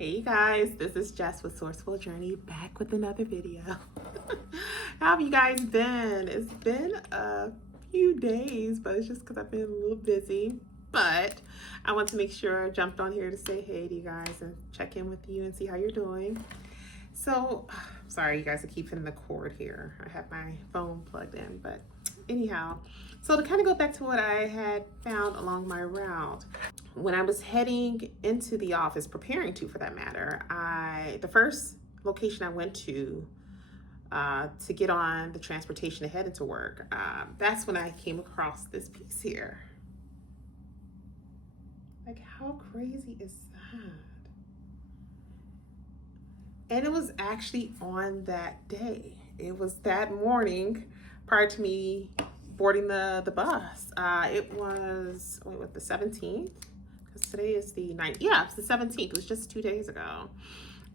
Hey you guys, this is Jess with Sourceful Journey back with another video. How have you guys been? It's been a few days, but it's just because I've been a little busy. But I want to make sure I jumped on here to say hey to you guys and check in with you and see how you're doing. So, sorry you guys, I keep hitting the cord here. I have my phone plugged in, but anyhow. So to kind of go back to what I had found along my route, when I was heading into the office, preparing to for that matter, the first location I went to get on the transportation to head into work, that's when I came across this piece here. Like, how crazy is that? And it was actually on that day. It was that morning prior to me boarding the bus. It was, the 17th? Because today is the 9th. Yeah, it's the 17th. It was just 2 days ago.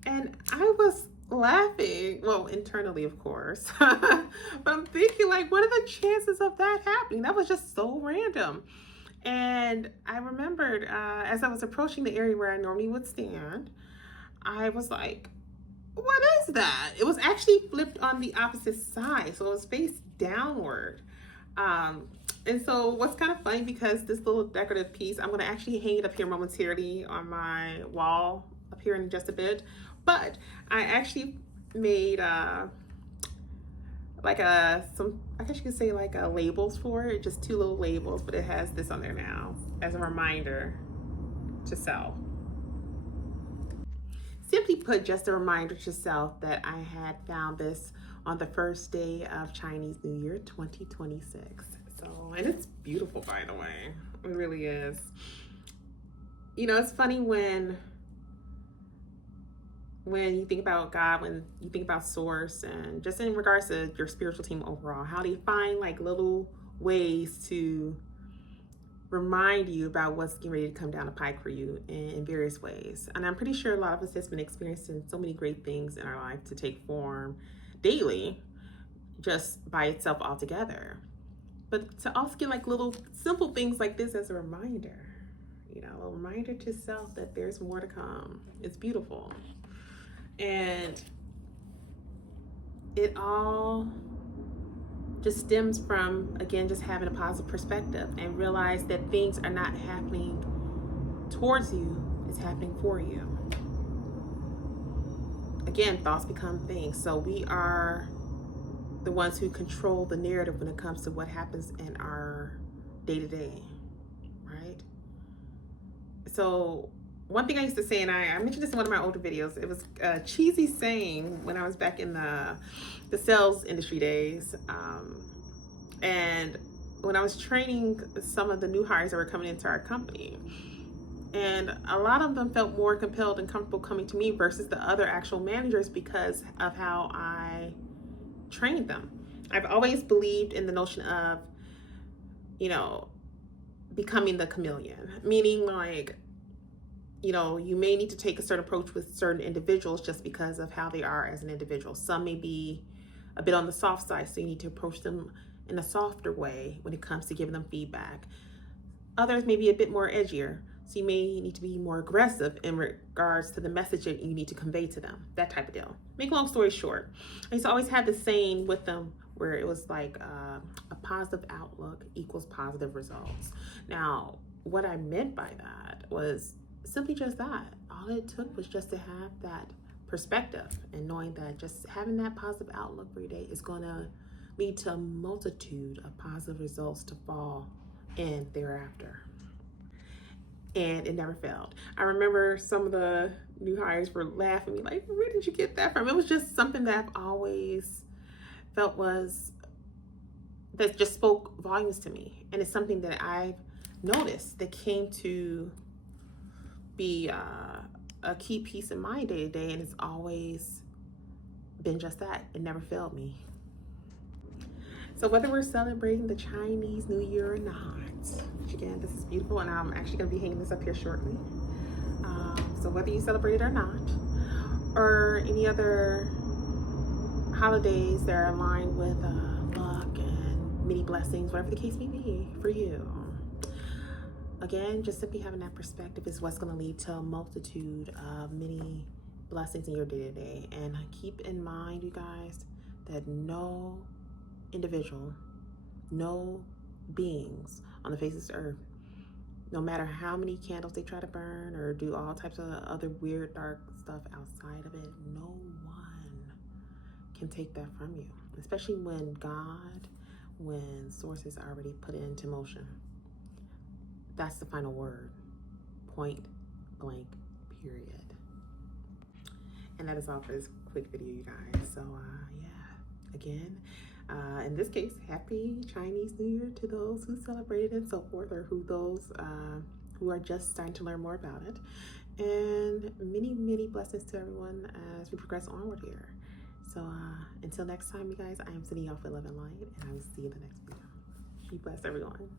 And I was laughing, well, internally, of course. But I'm thinking, like, what are the chances of that happening? That was just so random. And I remembered as I was approaching the area where I normally would stand, I was like, what is that? It was actually flipped on the opposite side. So it was face downward. And so what's kind of funny, because this little decorative piece, I'm going to actually hang it up here momentarily on my wall up here in just a bit. But I actually made I guess you could say like labels for it, just 2 little labels, but it has this on there now as a reminder to self. Simply put, just a reminder to self that I had found this on the first day of Chinese New Year 2026. So, and it's beautiful, by the way. It really is. You know, it's funny when you think about God, when you think about Source, and just in regards to your spiritual team overall, how do you find like little ways to remind you about what's getting ready to come down the pike for you in various ways. And I'm pretty sure a lot of us has been experiencing so many great things in our life to take form daily, just by itself altogether. But to also get like little simple things like this as a reminder, you know, a reminder to self that there's more to come. It's beautiful. And it all just stems from, again, just having a positive perspective and realize that things are not happening towards you, it's happening for you. Again, thoughts become things. So we are the ones who control the narrative when it comes to what happens in our day-to-day, right? So one thing I used to say, and I mentioned this in one of my older videos, it was a cheesy saying when I was back in the sales industry days. And when I was training some of the new hires that were coming into our company, and a lot of them felt more compelled and comfortable coming to me versus the other actual managers because of how I trained them. I've always believed in the notion of, you know, becoming the chameleon, meaning like, you know, you may need to take a certain approach with certain individuals just because of how they are as an individual. Some may be a bit on the soft side, so you need to approach them in a softer way when it comes to giving them feedback. Others may be a bit more edgier, so you may need to be more aggressive in regards to the message that you need to convey to them, that type of deal. Make a long story short, I used to always have this saying with them where it was like a positive outlook equals positive results. Now, what I meant by that was simply just that. All it took was just to have that perspective and knowing that just having that positive outlook for your day is going to lead to a multitude of positive results to fall in thereafter. And it never failed. I remember some of the new hires were laughing at me like, where did you get that from? It was just something that I've always felt that just spoke volumes to me. And it's something that I've noticed that came to be a key piece in my day-to-day, and it's always been just that. It never failed me. So whether we're celebrating the Chinese New Year or not, which again, this is beautiful, and I'm actually going to be hanging this up here shortly. So whether you celebrate it or not, or any other holidays that are aligned with luck and many blessings, whatever the case may be for you, again, just simply having that perspective is what's going to lead to a multitude of many blessings in your day-to-day. And keep in mind, you guys, that no individual, no beings on the face of this earth, no matter how many candles they try to burn or do all types of other weird dark stuff outside of it, no one can take that from you, especially when source is already put it into motion. That's the final word, point blank, period. And that is all for this quick video, you guys. So yeah, again, in this case, happy Chinese New Year to those who celebrated and so forth, or those who are just starting to learn more about it. And many blessings to everyone as we progress onward here. So until next time, you guys, I am sending you off with love and light, and I will see you in the next video. Be blessed, everyone.